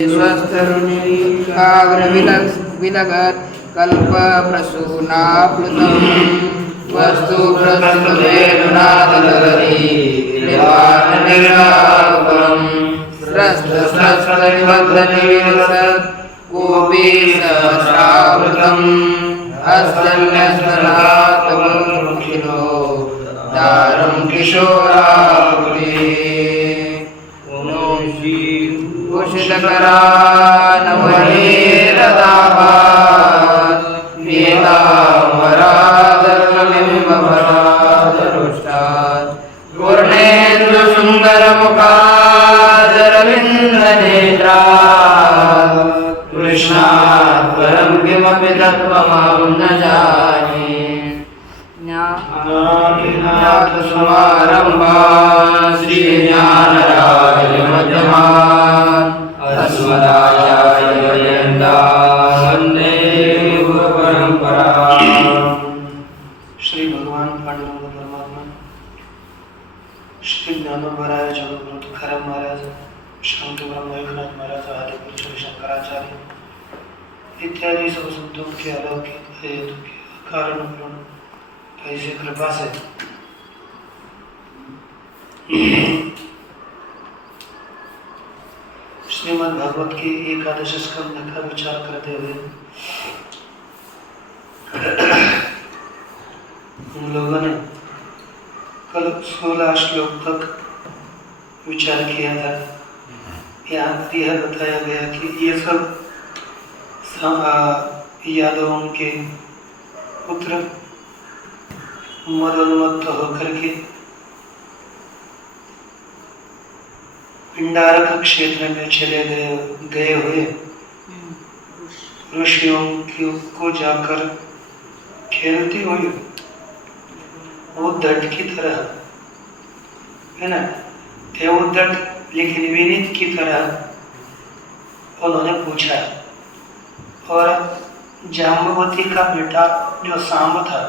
स्वस्थरुनिकाग्रविलगत् कल्पप्रसूनाप्लुतं वस्तु प्रस्तुतेरुनाददलति निर्वाणनिराकुलं स्रस्तस्रस्तनिबद्धनिविलसत् कोऽपि सहस्रावृतम् हस्तन्यस्तनात्तमखिलो दारुं किशोराकुले कुशिलकरानवनीरदाभात् पीताम्बरादर्शमिमभरादरुष्टात् पूर्णेन्दुसुन्दरमुखादरविन्दनेत्रात् कृष्णात् परं किमपि तत्त्वमहं न जाने ज्ञातसमारम्भान् श्रीज्ञानराजमध्यमान् अस्मदाचार्यपर्यन्तान् वन्दे गुरुपरम्पराम्। श्री भगवान पांडुरंग परमात्मा, श्री ज्ञानोबराय जगद्गुरु तुकाराम महाराज, शांत ब्रह्म एकनाथ महाराज, आदि गुरु शंकराचार्य इत्यादि सब संतों के अलौकिक हेतु के कारण ऐसी कृपा से श्रीमद् भागवत की एकादश स्कंद का विचार करते हुए हम लोगों ने कल 16 श्लोक तक विचार किया था। यहाँ यह बताया गया कि ये सब यादवों के पुत्र मदोन्मत्त होकर के पिंडारक क्षेत्र में चले गए हुए ऋषियों को जाकर खेलते हुए वो दट की तरह है ना, थे वो दट लेकिन विनीत की तरह उन्होंने पूछा। और जाम्बवती का बेटा जो सांब था,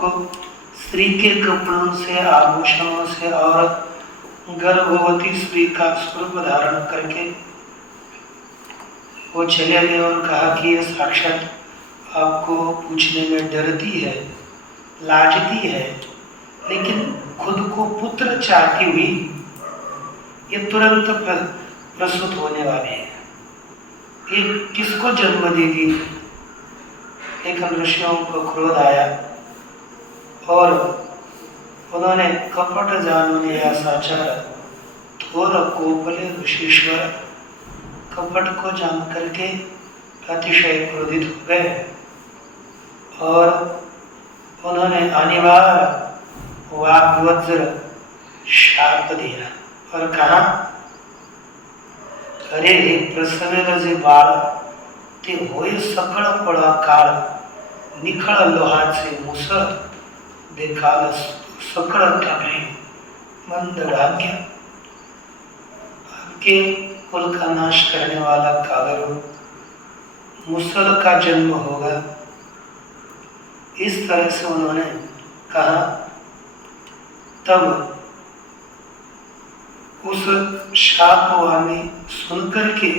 को स्त्री के कपड़ों से, आभूषणों से और गर्भवती स्त्री का स्वरूप धारण करके वो चले गए और कहा कि ये साक्षात आपको पूछने में डरती है, लाजती है, लेकिन खुद को पुत्र चाहती हुई ये तुरंत प्रसूत होने वाले हैं, ये किसको जन्म देगी। लेकिन ऋषियों को क्रोध आया और उन्होंने कपट जानने या साचार थोर कोपले ऋषिश्वर कपट को जान करके अतिशय क्रोधित हो गए और उन्होंने अनिवार्य वाग्वज्र शाप दिया और कहा, अरे प्रसवेल जे बाळ ते होय सकळ पळा काळ निखळ लोहाचे मुसळ देखाल सकळ टाकले मंद भाग्य। आपके कुल का नाश करने वाला कागरो मुसल का जन्म होगा। इस तरह से उन्होंने कहा। तब उस शाप वाणी सुनकर के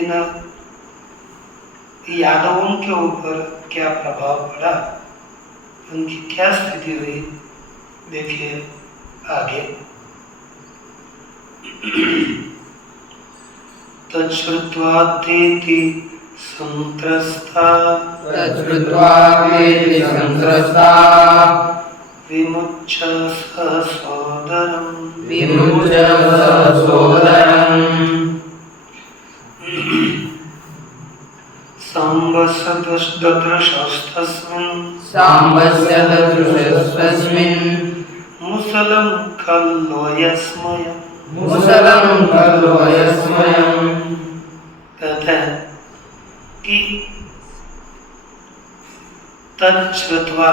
इन यादवों के ऊपर क्या प्रभाव पड़ा, उनकी क्या स्थिति हुई, देखिए आगे। तच्छ्रुत्वा तेति संत्रस्ता विमुच्य सहसोदरम् सांबस्य मुसलं खल्वयस्मयम् कहते हैं कि तच्छ्रुत्वा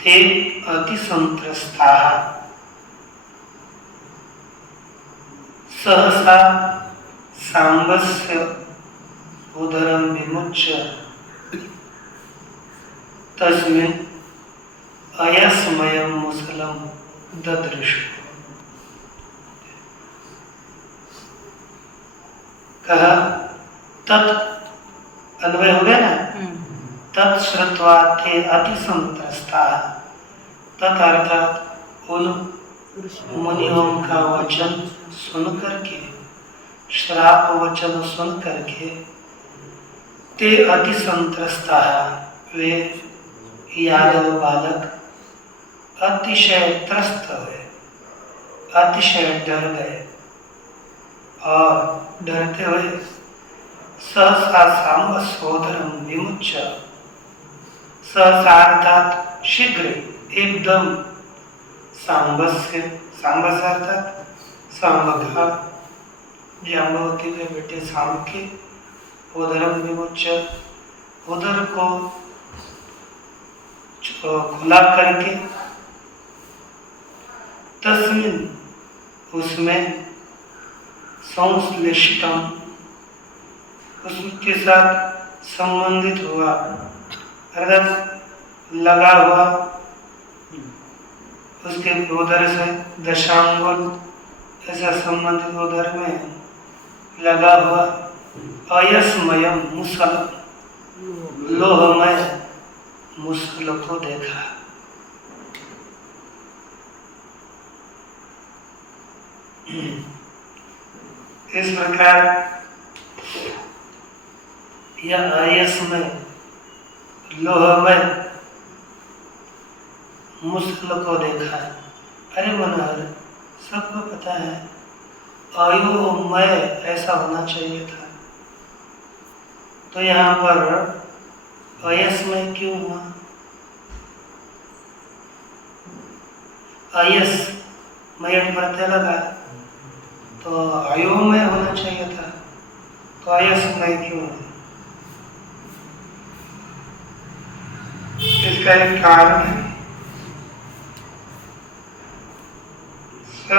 ते अतिसंत्रस्ताः सहसा सांबस्य उदरं विमुच्य तस्मिन् अयस्मयं मुसलं ददृशु। कहा तत् अन्वय हो गया ना, तत् श्रुत्वा ते अति संत्रस्ता। तत् अर्थात उन मुनियों का वचन सुन करके, श्राप वचन सुन करके, ते अति संत्रस्ता, वे यादव बालक अतिशय त्रस्त हुए, अतिशय डर गए और डरते हुए सहसा सांब सोदरम विमुच्य, सहसा अर्थात शीघ्र, एकदम, सांबस्य, सांबस अर्थात सांब का, जाम्बवती के बेटे सांब के, उदरम विमुच्य, उदर को खुला करके, तस्मिन उसमें, संश्लिष्टम उसके साथ संबंधित हुआ, अर्थात लगा हुआ, उसके उदर से दशांगुल ऐसा संबंधित उदर में लगा हुआ अयस्मयम मुसल, लोहमय मुसल को देखा। इस प्रकार यह अयस्मय लोहमय मुसल को देखा। अरे मनोहर, सबको पता है आयुमय ऐसा होना चाहिए था, तो यहाँ पर अयस्मय क्यों हुआ? अयस मय प्रत्यय लगा तो अयोमय होना चाहिए था, तो अयस्मय क्यों हुआ? इसका एक कारण है। क्या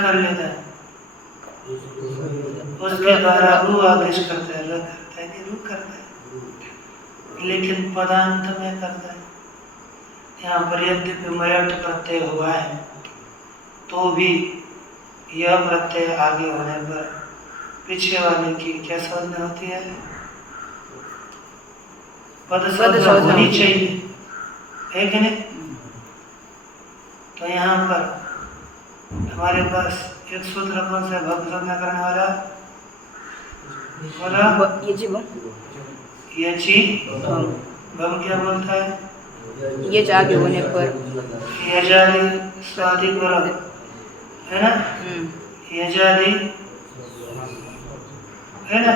कर लेता है? उसके द्वारा रू आदेश करता है, र करता है कि रू करता है, लेकिन पदांत में करता है। यहाँ पर यद्यपि मयट प्रत्यय हुआ है तो भी यह प्रत्यय आगे होने पर पीछे वाले की क्या संज्ञा होती है? पद संज्ञा होनी चाहिए, है कि नहीं? तो यहाँ पर हमारे पास एक सूत्र कौन सा भक्त संज्ञा करने वाला? बोला ये जी भम क्या बोलता है? ये आगे होने पर यजादि स्वादि गुरु है ना, यजादि है ना,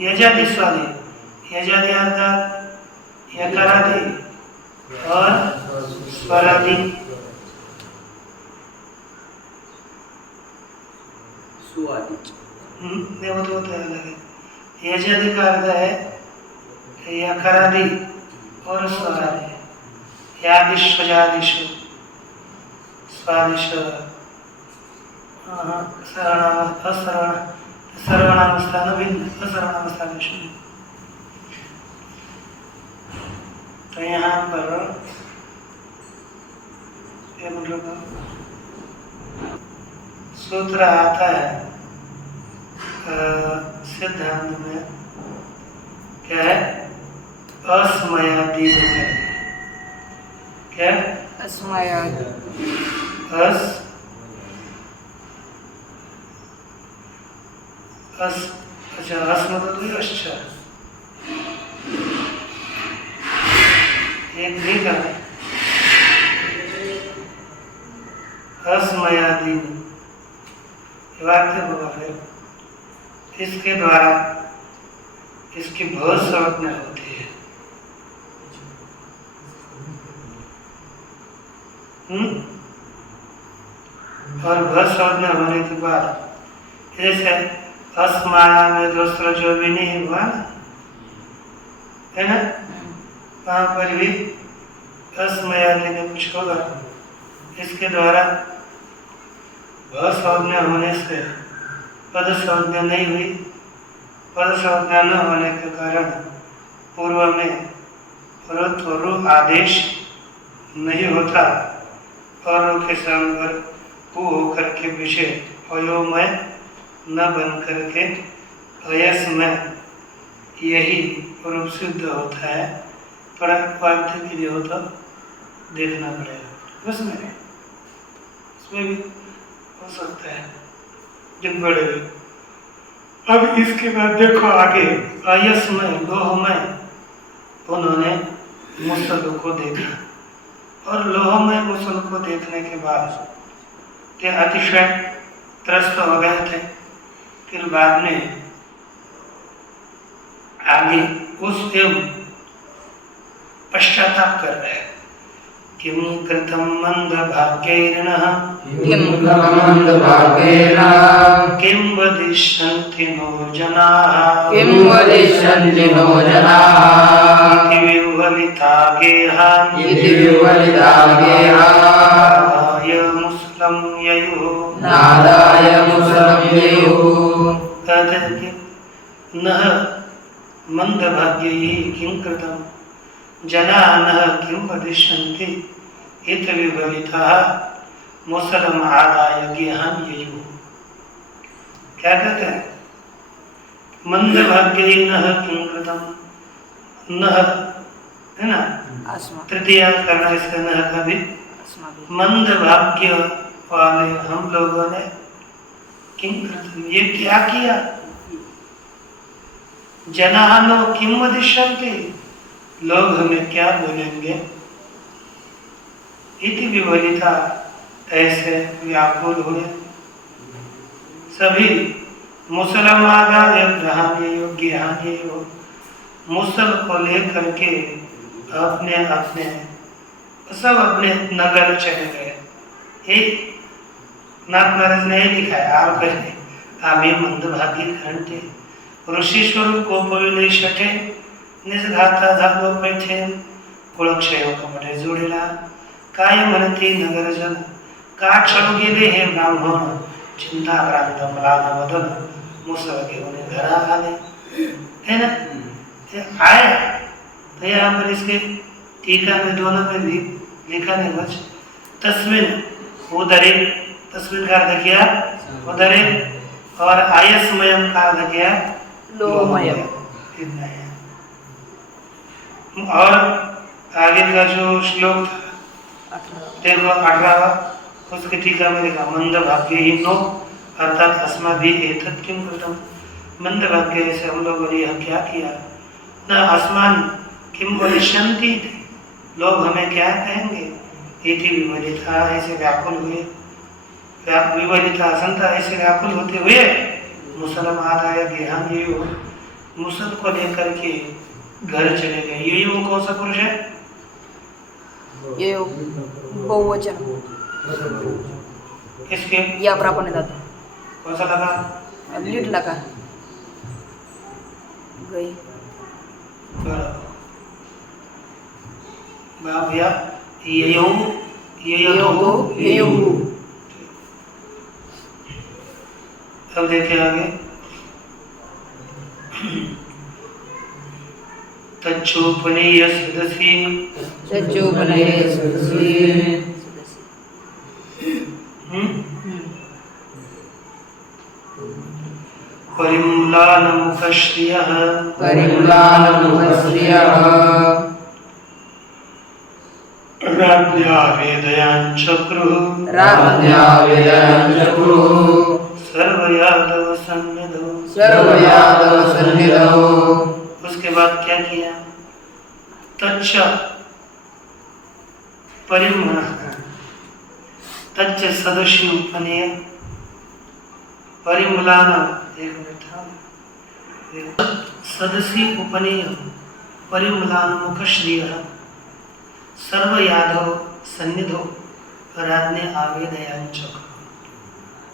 यजादि स्वादि, यजादि अर्थात यकारादि और स्वरादि। नहीं वो तो अलग है। यजादि का अर्थ है यकारादि और स्वरादि, यादिष्वजादिषु स्वादिषु सर्वनामस्थान भिन्न असर्वनामस्थानेषु। तो यहाँ पर सूत्र आता है सिद्धांत में, क्या है? अस्मयादि। क्या? अस्मयादि। अच्छा, अस मतलब ही अच्छा, एक भी का अस्मयादि वाक्य होगा। फिर इसके द्वारा इसकी बहुत संज्ञा होती है। और बहुत संज्ञा होने के बाद जैसे अस्माया में दूसरा जो भी नहीं हुआ है ना, वहाँ पर भी अस्मयादि में कुछ होगा। इसके द्वारा बहुत संज्ञा होने से पद संज्ञा नहीं हुई। पद संज्ञा न होने के कारण पूर्व में ऋ आदेश नहीं होता और के स्थान पर वो होकर के विषय अयोमय न बन करके अयस्मय यही रूप सिद्ध होता है। पर वाक्य के लिए हो तो देखना पड़ेगा, उसमें भी हो सकता है जब बड़े। अब इसके बाद देखो आगे, अयस्मय लोहमय उन्होंने मुसल को देखा, और लोहमय मुसल को देखने के बाद ते अतिशय त्रस्त हो गए थे। फिर बाद में आगे उस पश्चाताप कर रहे हैं, किम कृतं मंदभाग्यैर्नः किम मंदभाग्येन किं वदिष्यन्ति नो जनाः किं वदिष्यन्ति नो जनाः इति विह्वलिता गेहान् इति विह्वलिता गेहान् नादाय मुसलं ययुः नादाय मुसलं ययुः। कहते हैं कि नः मंदभाग्यैः किं कृतं जनाः नः किं वदिष्यन्ति इति विह्वलिताः मुसलम् आदाय गेहान् ययुः। क्या कहते हैं? मंदभाग्यैः नः किं कृतं, नः है ना, आसमा तृतीय करना इसका नः का भी। आसमा भी मंद भाग्य वाले हम लोगों ने किं कृतं, ये क्या किया। जनानो किं वदिष्यन्ति, लोग हमें क्या बोलेंगे। इति विह्वलिता, ऐसे व्याकुल हुए सभी। मुसलमादाय ग्रहाण्य योग्य मुसल को लेकर के अपने अपने सब अपने नगर चले गए। एक नाथ महाराज ने लिखा है, आप कहते आम्ही मंदभागी घंटे ऋषीश्वर कोपविले शठे निजघाता झालो पैठे कुळक्षय कपडे जोडीला काय म्हणते नगरजन का छळू गेले हे ब्राह्मण चिंताक्रांत मलान वदन मुसल घेऊन घरा आले। है ना, ये आए तो यहाँ पर इसके टीका में दोनों में भी लिखा नहीं कुछ। तस्मिन उदरे, तस्मिन का अर्थ किया उदरे, और आयस्मयम का अर्थ किया लोहमय। इतना है। और आगे का जो श्लोक था देखो 18, उसके टीका में लिखा मंद भाग्य ही नो अर्थात अस्माभिः एतत् किं कृतं, मंद भाग्य से हम लोगों ने यह क्या किया। न अस्मान किं वदिष्यन्ति, लोग हमें क्या कहेंगे। इति विह्वलिता, ऐसे व्याकुल हुए, विह्वलिता संता, ऐसे व्याकुल होते हुए मुसलम आदाय गेहान् ययुः, मुसल को लेकर के घर चले गए। ययुः कौन सा पुरुष है? ये बहुवचन इसके या प्रापण येतात, कौन सा लगा? लीड लगा गई भैया ययुः ययुः। अब देखिए आगे, तच्चोपनीय सदसी सज्जोपनये सदसि परिम्लानमुखश्रियः परिम्लानमुखश्रियः राज्ञा वेदयान् चक्रुः राज्ञा वेदयान् चक्रुः सर्वयादव सन्निधौ। सर्वयादव सन्निधौ। उसके बाद क्या किया? तच्च परिम्लान, तच्च सदस्य उपनय परिम्लान, एक मिनट था, सदसी उपनय परिम्लान मुखश्रियः सर्व यादव सन्निधो राज्ञे आवेदयान् चक्रुः।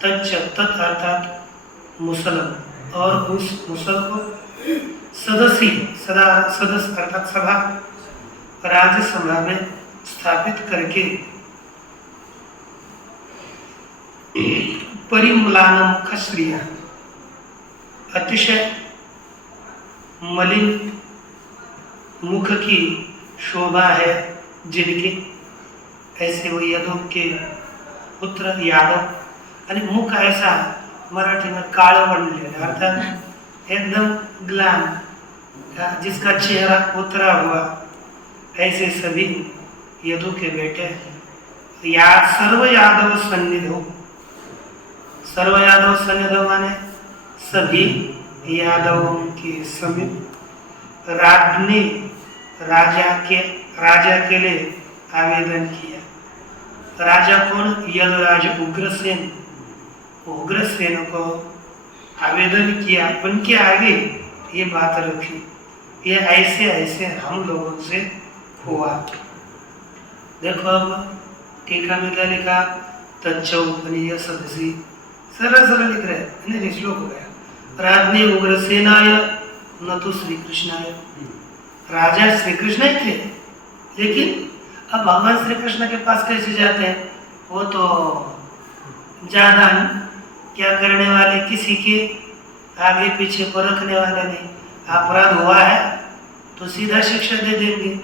तच्च तत् अर्थात मुसलम, और उस मुसल को सदसी सदा सदस्य अर्थात सभा राज्यसभा में स्थापित करके परिम्लानम खश्रिया, अतिशय मलिन मुख की शोभा है जिनके, ऐसे वो यदुओं के पुत्र यादव आणि मुख ऐसा मराठी में काला बनलेला अर्थात एकदम ग्लान जिसका चेहरा उतरा हुआ, ऐसे सभी यदु के बेटे सर्व यादव सन्निधो। सर्व यादव सन्निधो माने सभी यादवों के समीप राज्ञी राजा के लिए आवेदन किया। राजा कौन? यदुराज उग्रसेन। उग्रसेन को आवेदन किया, उनके आगे ये बात रखी, ये ऐसे ऐसे हम लोगों से हुआ। देखो अब टीका में क्या लिखा? तच्चौपनीय सदसी, सरल सरल लिख रहे हैं, श्लोक हो गया। राज्ञी उग्रसेनाय न तो श्री कृष्णाय। राजा श्री कृष्ण ही थे, लेकिन अब भगवान श्री कृष्ण के पास कैसे जाते हैं? वो तो ज्यादा क्या करने वाले, किसी के आगे पीछे परखने वाले नहीं। अपराध हुआ है तो सीधा शिक्षा दे देंगे,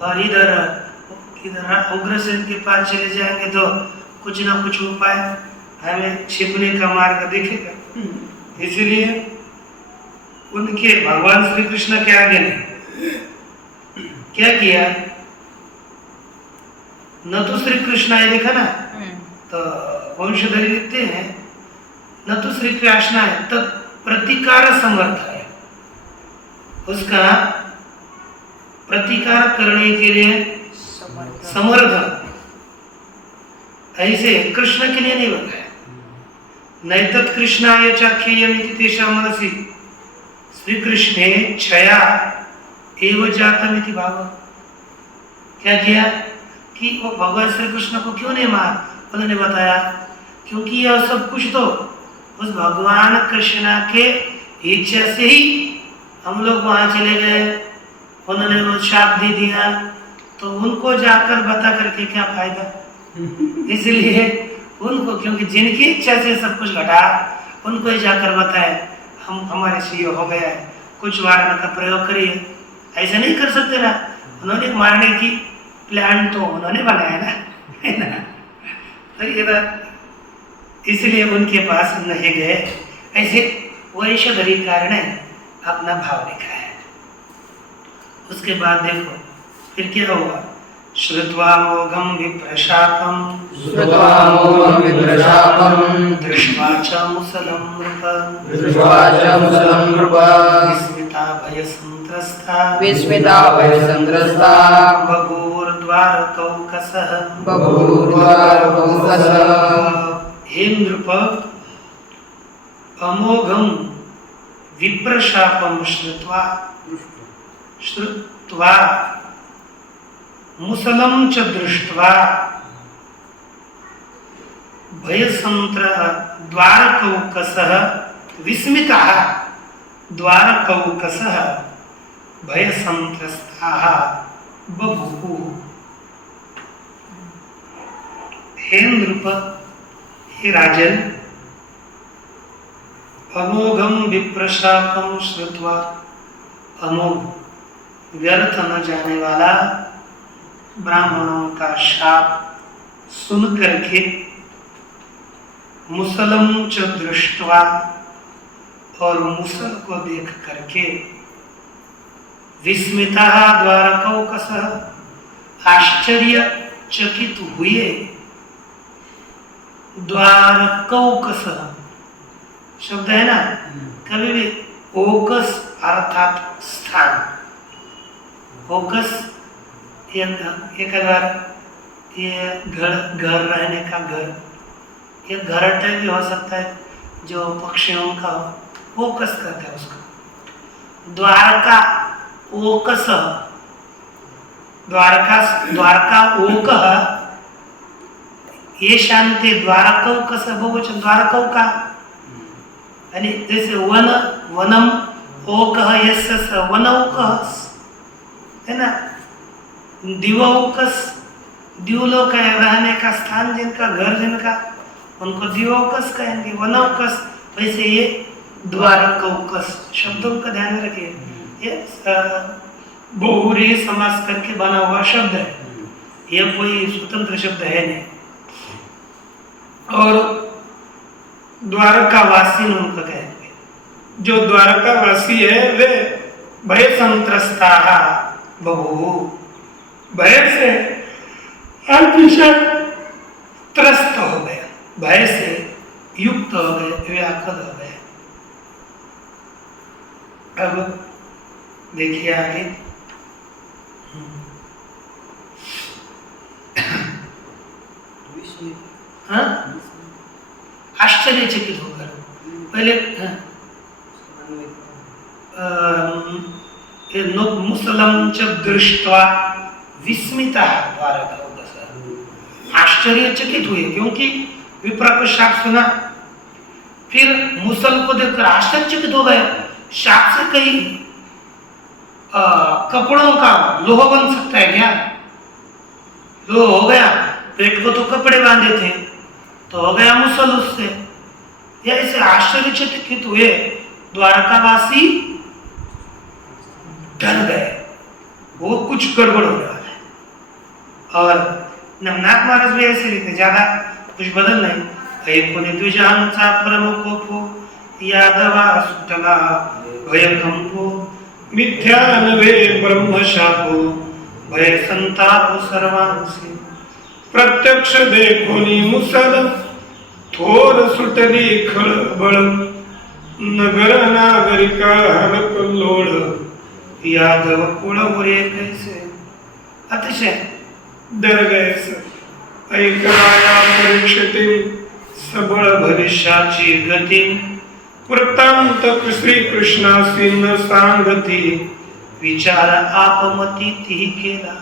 और इधर उग्रसेन के पास चले जाएंगे तो कुछ ना कुछ उपाय हमें छिपने का मार्ग दिखेगा। इसलिए उनके भगवान श्री कृष्ण के आगे ने क्या किया? न तो श्री कृष्ण है, देखा ना, तो वंशधरी लिखते हैं न तो श्री कृष्ण है तब प्रतिकार समर्थ है। उसका प्रतिकार करने के लिए समर्थ, ऐसे कृष्ण के लिए नहीं बताया। नैतत् कृष्णाय चाख्येयमिति तेषां मनसि श्री कृष्णे क्षया एव जातमिति भाव। क्या किया कि वो भगवान श्री कृष्ण को क्यों नहीं मार? उन्होंने बताया क्योंकि यह सब कुछ तो उस भगवान कृष्ण के इच्छा से ही हम लोग वहां चले गए। उन्होंने वो शाप दे दिया, तो उनको जाकर बता करके क्या फायदा? इसलिए उनको, क्योंकि जिनकी इच्छा से सब कुछ घटा, उनको ही जाकर बताए हम हमारे से ये हो गया है, कुछ वारण का प्रयोग करिए। ऐसा नहीं कर सकते ना, उन्होंने मारने की प्लान तो उन्होंने बनाया ना, है ना? तो ये इसलिए उनके पास नहीं गए। ऐसे वैश्यधरी कारण अपना भाव लिखा है। उसके बाद देखो फिर क्या हुआ? श्रुत्वा मोघम विप्रशापम, श्रुत्वा मोघम विप्रशापम, दृष्ट्वा च मुसलं नृप, दृष्ट्वा च मुसलं नृप, विस्मिता भयसंत्रस्ता, विस्मिता भयसंत्रस्ता, बभूर्द्वारकौकसः, बभूर्द्वारकौकसः। हे नृप, अमोघम विप्रशापम श्रुत्वा मुसलं च दृष्ट्वा द्वारकौकसः विस्मितः द्वारकौकसः भयसंत्रस्ताः बभूवुः। हे नृप, हे राजन, अमोघम विप्रशापम श्रुत्वा, अमोघ व्यर्थ न जाने वाला ब्राह्मणों का शाप सुन करके, मुसलम च दृष्ट्वा, और मुसल को देख करके, विस्मिता द्वारकौकसः, आश्चर्य चकित हुए। द्वारकौकसः शब्द है ना, कभी भी ओकस अर्थात स्थान, ओकस एक बार ये घर रहने का घर, ये घरट भी हो सकता है जो पक्षियों का हो, ओकस कहते हैं उसको। द्वारका ओकस, द्वारका ओकः, ये शांति द्वारकौकस बहुवचन द्वारकौका, यानी जैसे वनम ओकः यस्य स वनौकः, है ना? दिवौकस, दिवलोक है रहने का स्थान जिनका, घर जिनका, उनको दिवौकस कहेंगे, वनौकस। वैसे ये द्वारकौकस शब्दों का ध्यान रखिए, ये बहुव्रीहि समास करके बना हुआ शब्द है, ये कोई स्वतंत्र शब्द है नहीं। और द्वारकावासी उनको कहेंगे। जो द्वारकावासी है वे भय संत्रस्ता बहु, भय से अतिशय त्रस्त हो गए, भय से युक्त हो गए, व्याकुल हो गए। अब देखिए आगे, हाँ, आश्चर्यचकित होकर पहले मुसलम च दृष्ट्वा विस्मिता द्वारका, आश्चर्यचकित हुए क्योंकि विप्र को शाप सुना, फिर मुसल को देखकर आश्चर्यचकित हो गए। शाप से कहीं कपड़ों का लोहा बन सकता है क्या? लोहा हो गया, पेट को तो कपड़े बांधे थे, तो हो गया मुसल उससे। या इसे आश्चर्यचकित हुए द्वारकावासी डर गए, वो कुछ गड़बड़ होने वाला है। और नमनाथ महाराज भी ऐसे लिखते, ज्यादा कुछ बदल नहीं। भयपुनि द्विजांचा परमकोपो यादवा सुतला भयकंपो मिथ्यानवे ब्रह्मशापो भय संताप सर्वांसी प्रत्यक्ष देखोनी मुसल थोर सुटली खळबळ नगर नागरिका हलकल्लोळ यादव कुळवरे कैसे, अतिशय डर गए सब। ऐकवाया परीक्षिती सबळ भविष्याची गती वृत्तांत श्रीकृष्णासी न सांगती विचार आपमती ती केला।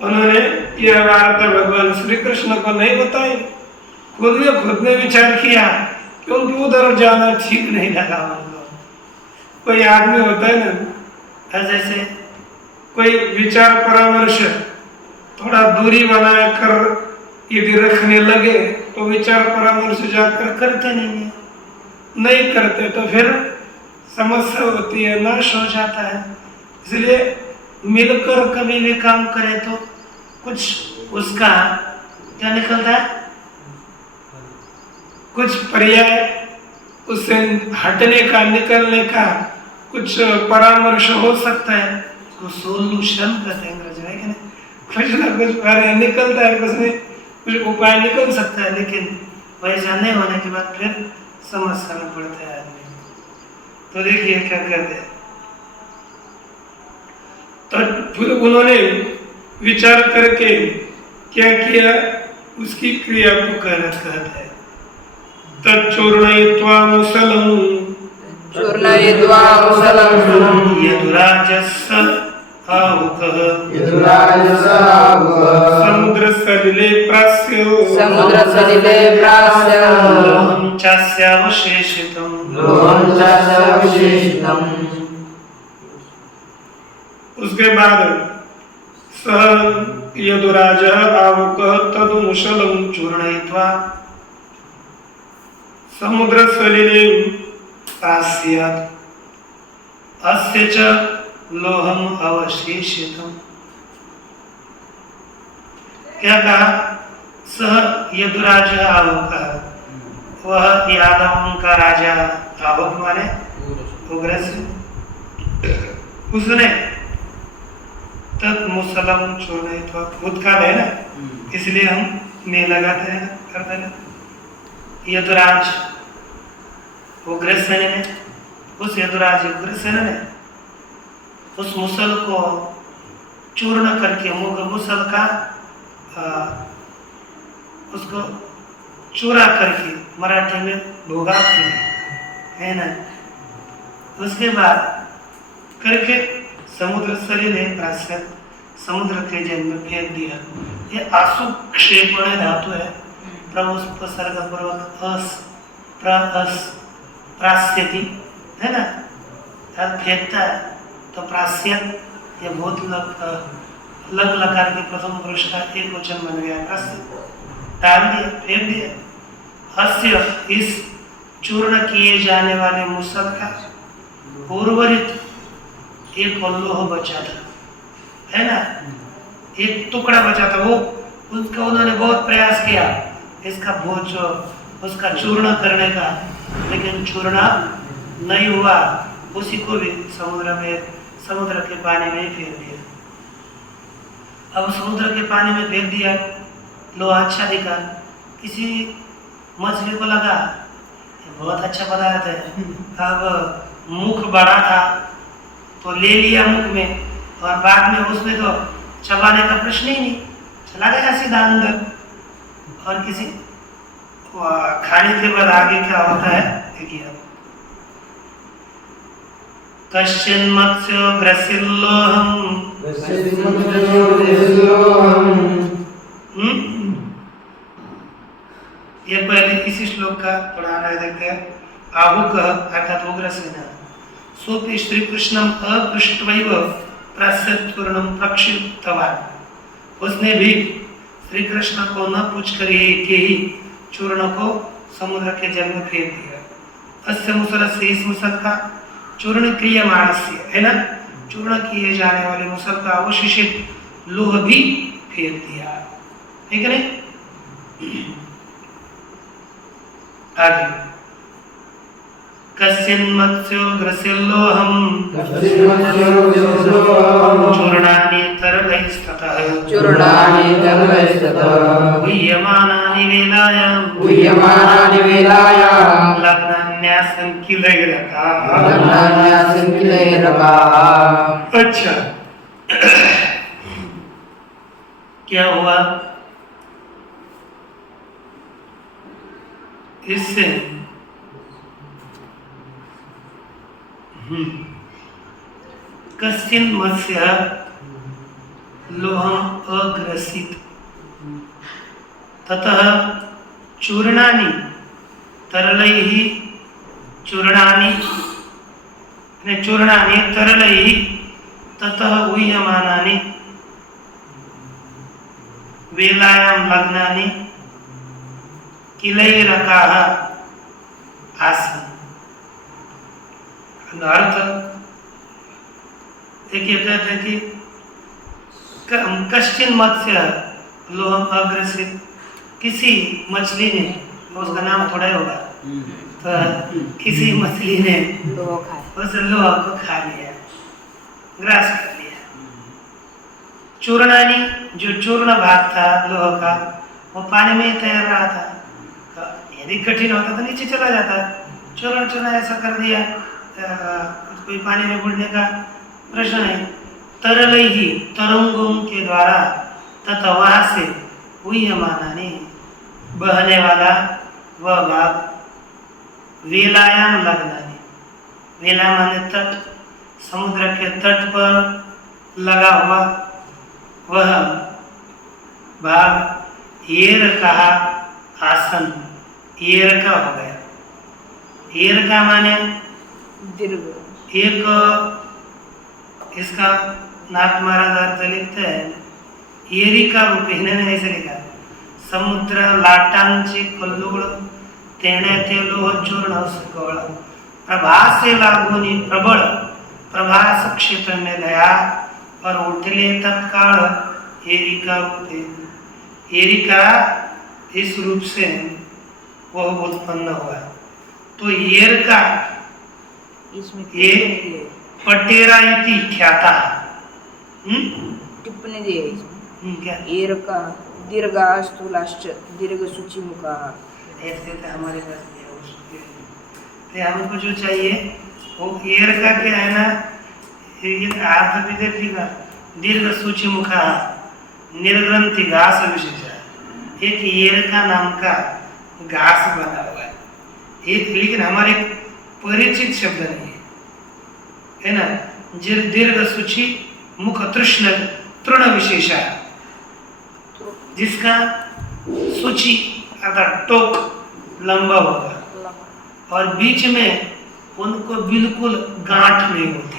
उन्होंने यह वार्ता भगवान श्री कृष्ण को नहीं बताई, खुद ने विचार किया, क्योंकि उधर जाना ठीक नहीं लगा उनको। कोई आदमी होता है ना, जैसे कोई विचार परामर्श थोड़ा दूरी बनाए कर यदि रखने लगे तो विचार परामर्श जाकर करते नहीं करते तो फिर समस्या होती है, नाश हो जाता है। इसलिए मिलकर कभी भी काम करे तो कुछ उसका क्या निकलता है, कुछ पर्याय उससे हटने का, निकलने का कुछ परामर्श हो सकता है। उसको सोल्यूशन कहते हैं अंग्रेजी में, कि कुछ ना कुछ पर्याय निकलता है, उसमें कुछ उपाय निकल सकता है, लेकिन वैसा नहीं होने के बाद फिर समस्या में पड़ता है आदमी। तो देखिए क्या करते हैं। तो फिर उन्होंने विचार करके क्या किया, उसकी क्रिया को कहते हैं तच्चूर्णयित्वा मुसलम् चूर्णयित्वा मुसलम् यदुराजस्य आहुकः समुद्रसलिले प्रास्य लोहं चास्यावशेषितम् उसके बाद सः यदुराजः आहुकः तदु मुसलं चूर्णयित्वा समुद्रसलिले प्रास्यात् अस्य च लोहम अवशेषितम्। क्या कहा, सह यदुराज आहुकः, वह यादवों का राजा आहुक माने उग्रसेन, उसने तत् मुसलम चूर्णयित्वा, भूतकाल है ना, इसलिए हम में लगाते हैं, करते हैं। यदुराज उग्रसेन ने, उस यदुराज उग्रसेन ने उस मुसल को चूर्ण करके, मुसल का उसको चूरा करके, मराठी में भोगा है ना, उसके बाद करके समुद्र सलिले प्रास्य, समुद्र के जल में फेंक दिया। ये आसु क्षेपण धातु है, प्रसर्ग पूर्वक अस प्रास्यति है ना, फेंकता है तो प्रास्य, ये बहुत लग लकार के प्रथम पुरुष का एक वचन बन गया, प्रास्य, डाल दिया, फेंक दिया। अस्य, इस चूर्ण किए जाने वाले मुसल का उर्वरित एक लोह बचा था, है ना, एक टुकड़ा बचा था, वो उसका उन्होंने बहुत प्रयास किया, इसका बोझ उसका चूर्ण करने का, लेकिन चूर्ण नहीं हुआ, उसी को भी समुद्र के पानी में फेंक दिया। अब समुद्र के पानी में फेंक दिया, लोहा अच्छा दिखा, किसी मछली को लगा ये बहुत अच्छा पदार्थ है। अब मुख बड़ा था तो ले लिया मुख में, और बाद में उसमें तो चबाने का प्रश्न ही नहीं, चला गया सीधा अंदर। और किसी खाने के बाद आगे क्या होता है देखिए। कश्चिन मत्स्य ग्रसिल्लोहम, ये पहले इसी श्लोक का पुराना देखते हैं। आहुक अर्थात उग्रसेन सोपि श्री कृष्णम अपृष्ट्वैव प्रसत्पूर्णम प्रक्षिप्तवान, उसने भी श्री कृष्ण को न पूछ कर ही चूर्ण को समुद्र के जल में फेंक दिया। अस्य मुसल से, इस मुसल का चूर्ण क्रियमाणस्य है ना, चूर्ण किए जाने वाले मुसल का अवशिष्ट लोह भी फेंक दिया, ठीक है नहीं। आगे कस्मिन् मत्स्यो ग्रसिल्लोहम चूर्णानि तरलैस्ततः गुह्यमानानि वेलायां लग्नान्यासं किलैरकाः। अच्छा क्या हुआ इससे? कश्चिन मत्स्य लोहम अग्रसित ततः चूर्णानि तरलैः चूर्णानि तरलैः ततः गुह्यमानानि वेलायां लग्नानि किलैरकाः आसन्। अर्थ देखिए, कहते हैं कि कश्चिन मत्स्य लोहम अग्रसित, किसी मछली ने, उसका नाम थोड़ा ही होगा, तो किसी मछली ने उस लोहा को खा लिया, ग्रास कर लिया। चूर्णानी, जो चूर्ण भाग था लोहा का, वो पानी में ही तैर रहा था। यदि कठिन होता तो नीचे चला जाता, चूर्ण ऐसा कर दिया, कोई पानी में बुड़ने का प्रश्न नहीं। तरल ही तरंगों के द्वारा तथा वहां से गुह्यमानानि बहने वाला वह भाग वेलायाम लग्नानि, वेला माने तट, समुद्र के तट पर लगा हुआ वह भाग येर कहा आसन, येर का हो गया। येर का माने दीर्घ। एक इसका नाथ महाराज अर्थ लिखते हैं, येरिका रूप, इन्होंने ऐसे लिखा, समुद्र लाटांची कल्लुळ तेणे ते लोह चूर्ण सकळ प्रभा से लागूनी प्रबळ प्रभास क्षेत्र में गया और उठले तत्काल येरिका रूपे। येरिका इस रूप से वह उत्पन्न हुआ। तो येर का ये पटेरा इति ख्याता, टिप्पणी दी है इसमें। क्या एर का दीर्घा स्थूलाश्च दीर्घ सूची मुखा, ऐसे तो हमारे पास तो हमको जो चाहिए वो एर का क्या है ना, ये अर्थ भी देखिएगा, दीर्घ सूची मुखा निर्ग्रंथि घास विशेष, एक एर का नाम का घास बना हुआ है, एक, लेकिन हमारे परिचित शब्द नहीं है ना। दीर्घ सूची मुख तृष्ण तृण विशेषा, जिसका सूची अर्थात टोक लंबा होगा और बीच में उनको बिल्कुल गांठ नहीं होती,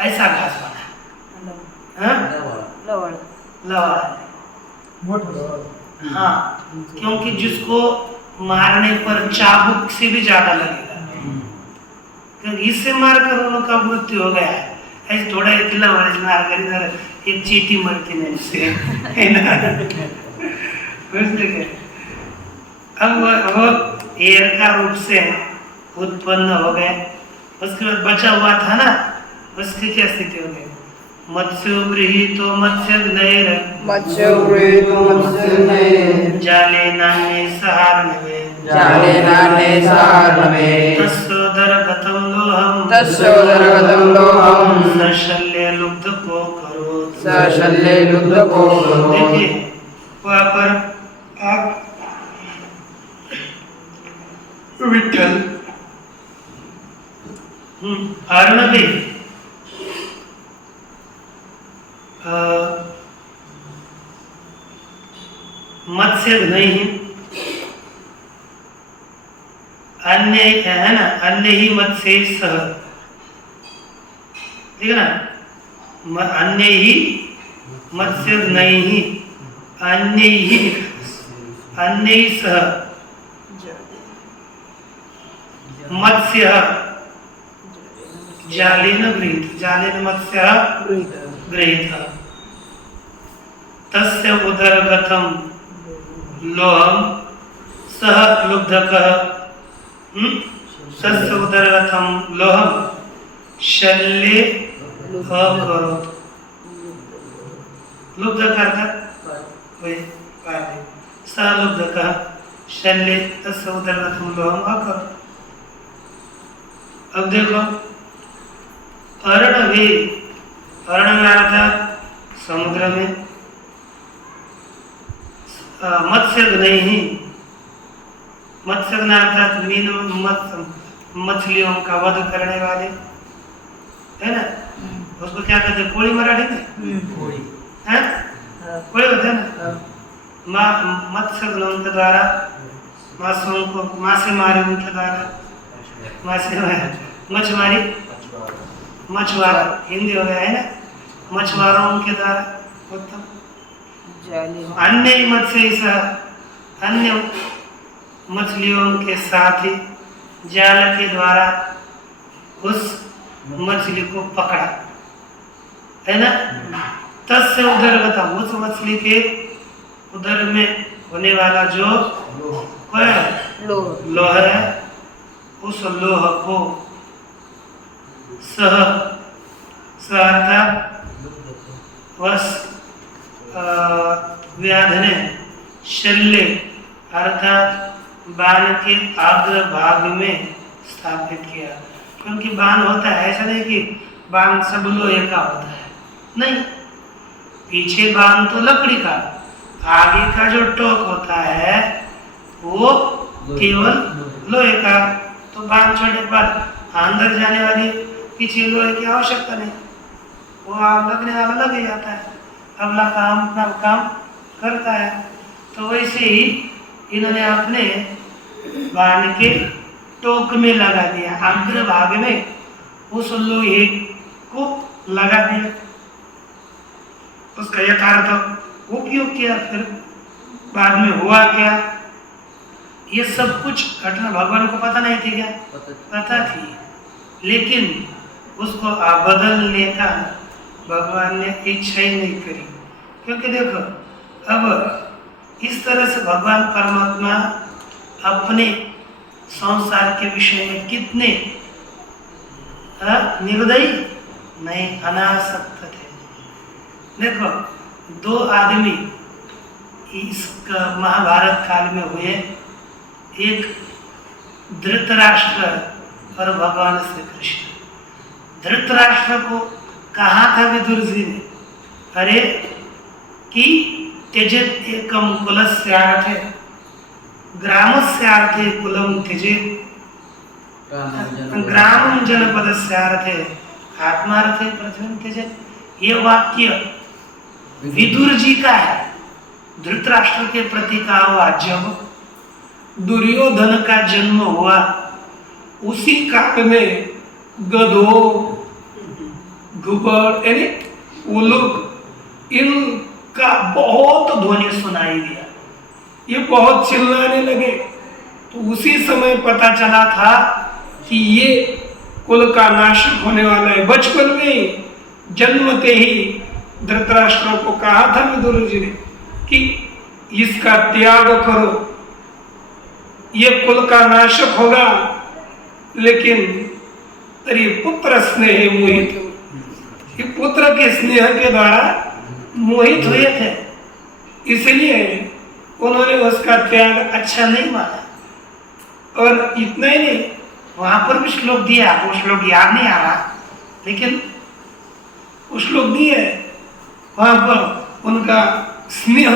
ऐसा घास बना है। लवण हाँ, क्योंकि जिसको मारने पर चाबुक से भी ज्यादा लगेगा, क्योंकि इससे मारकर उनका मृत्यु हो गया है। ऐसे थोड़ा इतना मार कर इधर एक चीटी मरती नहीं उससे, है ना। समझते क्या? अब वो एर का रूप से उत्पन्न हो गए, उसके बाद बचा हुआ था ना, उसकी क्या स्थिति हो गई? मत्स्य गृहीतो मत्स्य ग्नैर मत्स्य गृहीतो मत्स्य ग्नैर जाले नान्ये सहार्णवे जाले नान्ये सहार्णवे तस्योदरगतं लोहं तस्योदरगतं लोहं सशल्य लुब्धको करोत्। सशल्ये लुब्धको करोत्। देखिए वहाँ पर आप विठ्ठल अर्णवी मत्स्य नहीं अन्य है ना, अन्य ही मत्स्य सह, ठीक है ना, अन्य ही मत्स्य नहीं, अन्य ही अन्य ही सह मत्स्य जालेन गृहीत, जालेन मत्स्य गृहीत तस्य उदरगतं लोहं सह लुब्धकः तस्य उदरगतं लोहं शल्ये अकरोत्। लुब्ध करतात वही पाले सह लुब्धकः शल्ये तस्य उदरगतं लोहं अकरोत्। अब देखो अर्णवे, अर्ण में अर्थात समुद्र में, मत्स्य नहीं, मत्स्य अर्थात मीन मछलियों का वध करने वाले, है ना, उसको क्या कहते हैं? कोड़ी मराठी में है, कोड़ी होते हैं ना, मत्स्य के द्वारा मांसों को, मासेमारी उनके द्वारा, मछमारी मछुआरा हिंदी हो गया है ना, मछुआरों के द्वारा होता। अन्य मत्स्य अन्य मछलियों के साथ ही जाल के द्वारा उस मछली को पकड़ा, है ना। तस्य उदरगता, उस मछली के उदर में होने वाला जो लोह है, उस लोह को सह वश व्याधने शल्य अर्थात बाण के अग्र भाग में स्थापित किया। क्योंकि बाण होता है, ऐसा नहीं कि बाण सब लोहे का होता है, नहीं, पीछे बाण तो लकड़ी का, आगे का जो टोक होता है वो केवल लोहे का। तो बाण छोड़ने पर अंदर जाने वाली पीछे लोहे की आवश्यकता नहीं, वो लगने वाला लग ही जाता है, अगला काम अपना काम करता है। तो वैसे ही इन्होंने अपने बाण के टोक में लगा दिया, अग्र भाग में उस लोहे को लगा दिया, उसका यथार्थ उपयोग किया। फिर बाद में हुआ क्या, ये सब कुछ घटना भगवान को पता नहीं थी क्या? पता थी, लेकिन उसको बदलने का भगवान ने इच्छा ही नहीं करी। क्योंकि देखो अब इस तरह से भगवान परमात्मा अपने संसार के विषय में कितने निर्दयी नहीं, अनासक्त थे। देखो दो आदमी इस महाभारत काल में हुए, एक धृतराष्ट्र और भगवान श्री कृष्ण। धृतराष्ट्र को कहा था विदुर जी ने, अरे कि त्यजेत एकम कुलस्यार्थे ग्रामस्यार्थे कुलम त्यजेत ग्रामं जनपदस्यार्थे आत्मार्थे पृथ्वीं त्यजेत। ये वाक्य विदुर जी का है, धृतराष्ट्र के प्रति कहा हुआ। जब दुर्योधन का जन्म हुआ उसी काल में गधों, घुबड़ यानी उलूक, इनका बहुत ध्वनि सुनाई दिया, ये बहुत चिल्लाने लगे। तो उसी समय पता चला था कि ये कुल का नाशक होने वाला है। बचपन में जन्मते ही धृतराष्ट्र को कहा था विदुर जी ने कि इसका त्याग करो, ये कुल का नाशक होगा। लेकिन तरी पुत्र स्नेह मोहित, ये पुत्र के स्नेह के द्वारा मोहित हुए थे, इसलिए उन्होंने उसका त्याग अच्छा नहीं माना। और इतना ही नहीं, वहां पर भी श्लोक दिया, वो श्लोक याद नहीं आ रहा, लेकिन वो श्लोक दिए वहां पर उनका स्नेह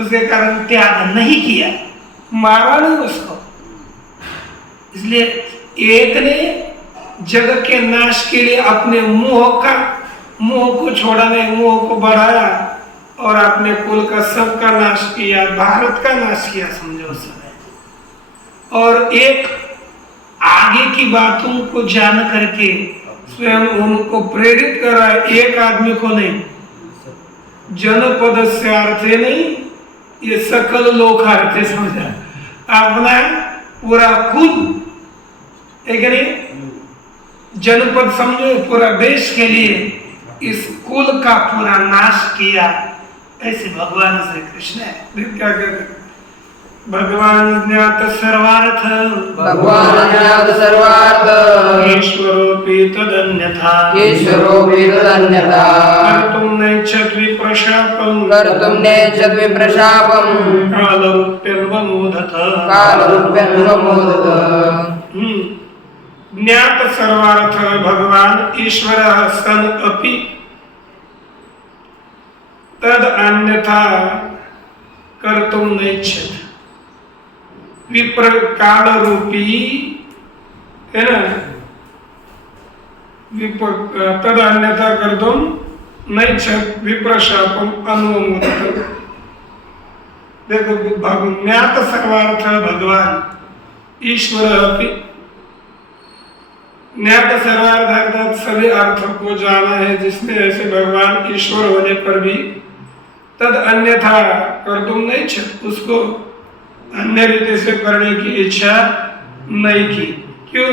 उसके कारण त्याग नहीं किया, मारा नहीं उसको। इसलिए एक ने जगत के नाश के लिए अपने मोह को छोड़ाने, मोह को बढ़ाया और अपने कुल का सबका नाश किया, भारत का नाश किया समझो उस समय। और एक आगे की बातों को जान करके स्वयं उनको प्रेरित करा, एक आदमी को नहीं, जनपद से अर्थे नहीं, ये सकल लोक अर्थे समझा, अपना पूरा कुल एक जनपद समझो, पूरा देश के लिए इस कुल का पूरा नाश किया। ऐसे भगवान श्री कृष्ण है। क्या कहते, भगवान ज्ञात सर्वार्थ, भगवान ज्ञात सर्वार्थ, ईश्वरोऽपि तदन्यथा, ईश्वरोऽपि तदन्यथा, कर्तुं नैच्छत् विप्रशापं, कर्तुं नैच्छत् विप्रशापं, कालरूप्यन्वमोदत, कालरूप्यन्वमोदत। ज्ञात सर्वार्थ भगवान ईश्वरः सन अपि तद अन्यथा कर्तुं नैच्छत्, विप्र काल रूपी है ना, तद अन्यथा कर्तुं नैच्छत् विप्रशापं अनुमोदत। देखो, ज्ञात सर्वार्थ भगवान ईश्वर अपि, ज्ञात सर्वार्थ अर्थात सभी अर्थों को जाना है जिसने, ऐसे भगवान ईश्वर होने पर भी तद अन्यथा कर्तुं नैच्छत्, उसको अन्य रीति से करने की इच्छा नहीं की। क्यों?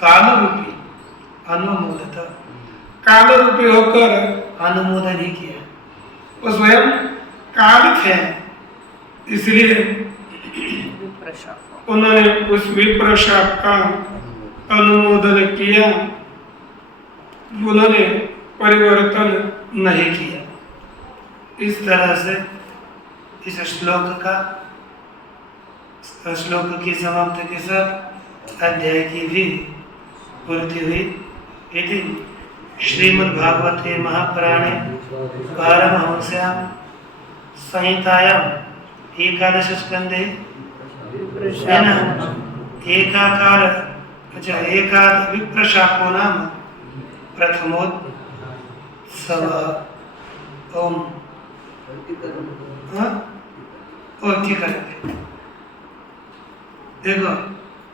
काल रूपी अनुमोदत, काल रूपी होकर अनुमोदन ही किया। वो स्वयं काल थे, इसलिए उन्होंने उस विप्रशाप का अनुमोदन किया, उन्होंने परिवर्तन नहीं किया। इस तरह से इस श्लोक की समाप्ति के साथ अध्याय की भी पूर्ति हुई। इति श्रीमद्भागवते महापुराणे पारमहंस्यां संहितायां एकादश स्कंदे है ना, एकाकार एकाद विप्रशापो नाम प्रथमोत्सव। ओम देखो,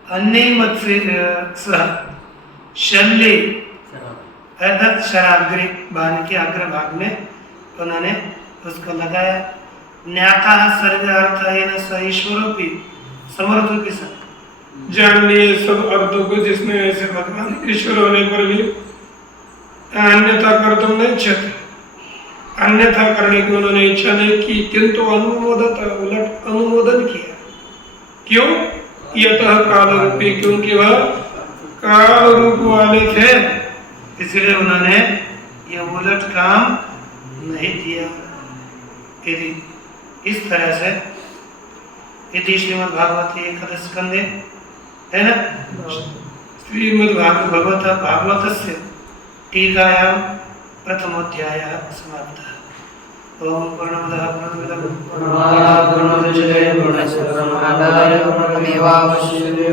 अन्य मत से सह शल्य अर्थात शराग्रे बाण के अग्रभाग में उन्होंने उसको लगाया। ज्ञाता सर्व अर्थायन स ईश्वरोऽपि समर्थो के साथ जान लिए सब अर्थों को, जिसमें ऐसे भगवान ईश्वर होने पर भी अन्यथा कर्तुं नैच्छत्, अन्यथा करने की उन्होंने इच्छा नहीं की, किंतु अनुमोदत, उलट अनुमोदन किया। क्यों? यतः काल रूपी, क्योंकि वह काल रूप वाले थे, इसलिए उन्होंने ये उलट काम नहीं किया। यदि इस तरह से यदि श्रीमद्भागवते एकादश स्कंदे है ना, श्रीमद्भागवत भागवतस्य टीकायां प्रथमोऽध्यायः समाप्तः। ओम पूर्णमदः पूर्णमिदं पूर्णमादाय पूर्णमुदच्यते पूर्णस्य पूर्णमादाय पूर्णमेवावशिष्यते।